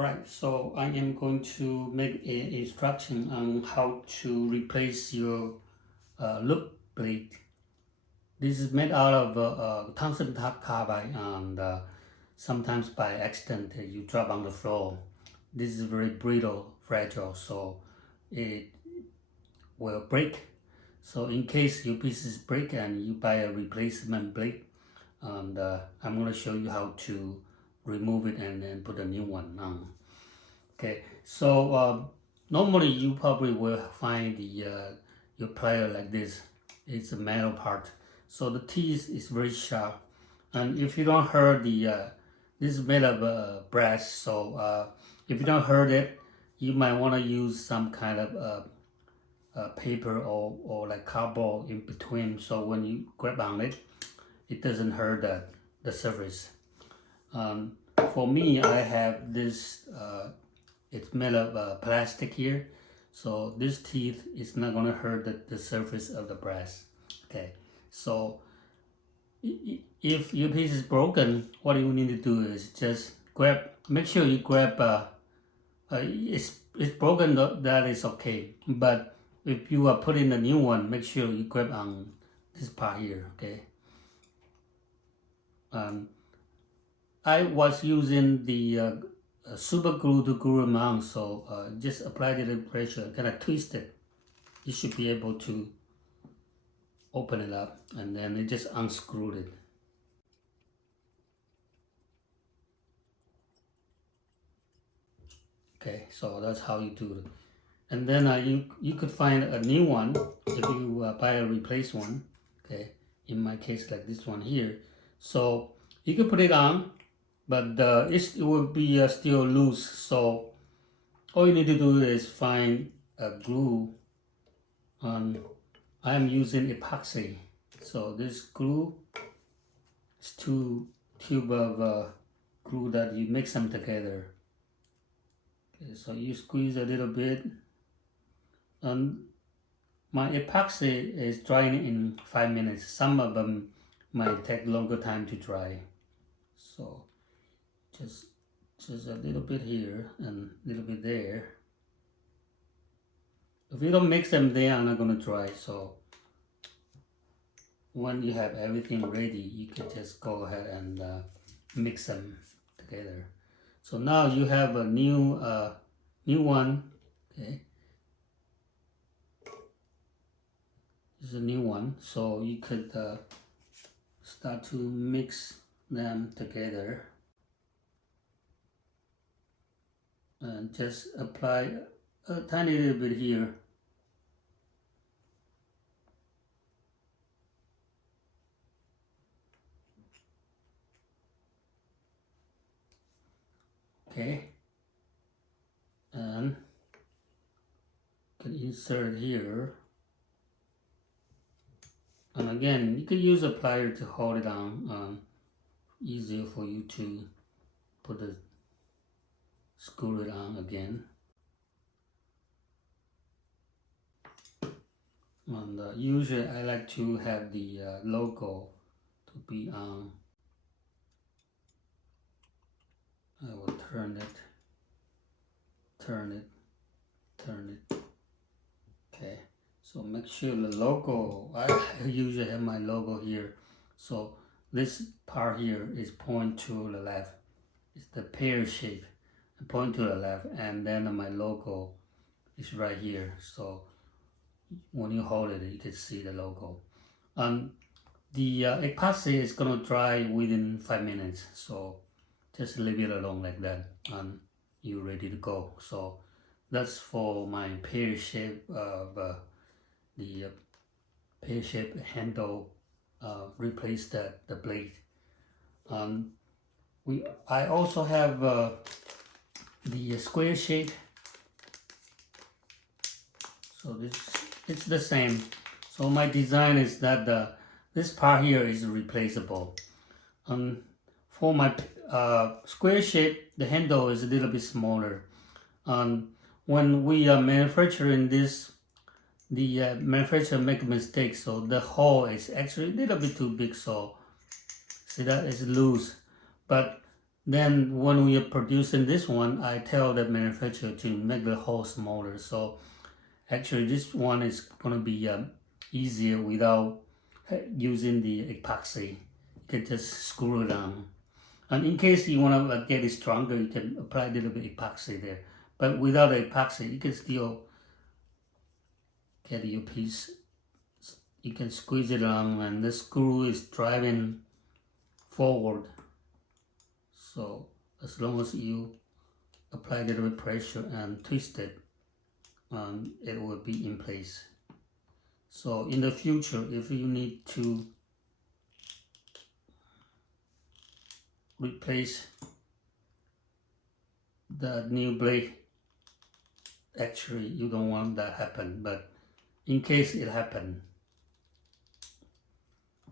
Alright, so I am going to make an instruction on how to replace your loop blade. This is made out of tungsten carbide, and sometimes by accident you drop on the floor. This is very brittle, fragile, so it will break. So in case your pieces break and you buy a replacement blade, and I'm going to show you how to remove it and then put a new one on. Okay, so normally you probably will find your plier like this. It's a metal part, so the teeth is very sharp, and if you don't hurt this is made of brass, so if you don't hurt it, you might want to use some kind of paper or like cardboard in between, so when you grab on it, it doesn't hurt the surface. For me, I have this, it's made of plastic here, so this teeth is not going to hurt the surface of the brass. Okay, so if your piece is broken, what you need to do is just make sure you grab, it's broken, that is okay, but if you are putting a new one, make sure you grab on this part here, okay? I was using the super glue to glue them on, so just apply the pressure, kind of twist it. You should be able to open it up, and then it just unscrewed it. Okay, so that's how you do it. And then you could find a new one if you buy a replaced one. Okay, in my case, like this one here. So you can put it on, but it will be still loose. So all you need to do is find a glue. I'm using epoxy. So this glue is 2 tubes of glue that you mix them together. Okay, so you squeeze a little bit. My epoxy is drying in 5 minutes. Some of them might take longer time to dry. So just a little bit here and a little bit there. If you don't mix them, they are not going to dry. So when you have everything ready, you can just go ahead and mix them together. So now you have a new one. Okay, this is a new one. So you could start to mix them together and just apply a tiny little bit here. Okay, and you can insert here, and again you can use a plier to hold it on, easier for you to screw it on again. And usually I like to have the logo to be on. I will turn it. Okay, so make sure the logo, I usually have my logo here. So this part here is point to the left. It's the pear shape, point to the left, and then my logo is right here. So when you hold it, you can see the logo. The epoxy is gonna dry within 5 minutes. So just leave it alone like that, and you're ready to go. So that's for my pear shape of the pear shape handle. Replace the blade. I also have the square shape. So it's the same. So my design is that this part here is replaceable. For my square shape, the handle is a little bit smaller. When we are manufacturing this, the manufacturer make a mistake, so the hole is actually a little bit too big. So see that it's loose, but Then when we are producing this one, I tell the manufacturer to make the hole smaller. So actually this one is going to be easier without using the epoxy. You can just screw it on. And in case you want to get it stronger, you can apply a little bit epoxy there. But without the epoxy, you can still get your piece. You can squeeze it on, and the screw is driving forward. So as long as you apply a little bit pressure and twist it, it will be in place. So in the future, if you need to replace the new blade, actually you don't want that happen, but in case it happened,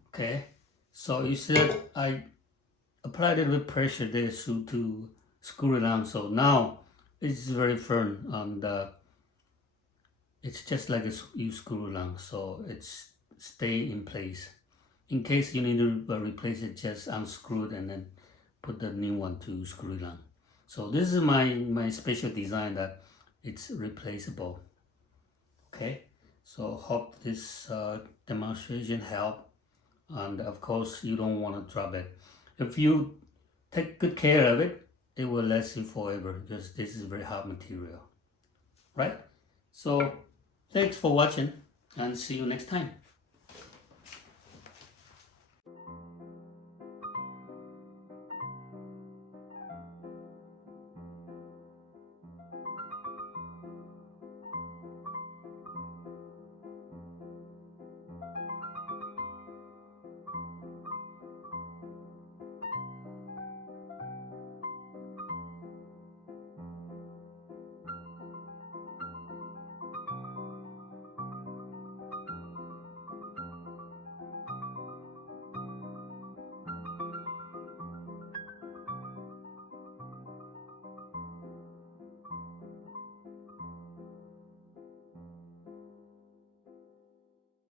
okay, so you said I applied a little bit pressure there to screw it on. So now it's very firm, and it's just like you screw it on, so it's stay in place. In case you need to replace it, just unscrew it and then put the new one to screw it on. So this is my special design that it's replaceable. Okay, so hope this demonstration helped, and of course you don't want to drop it. If you take good care of it, it will last you forever, because this is very hard material, right? So thanks for watching, and see you next time.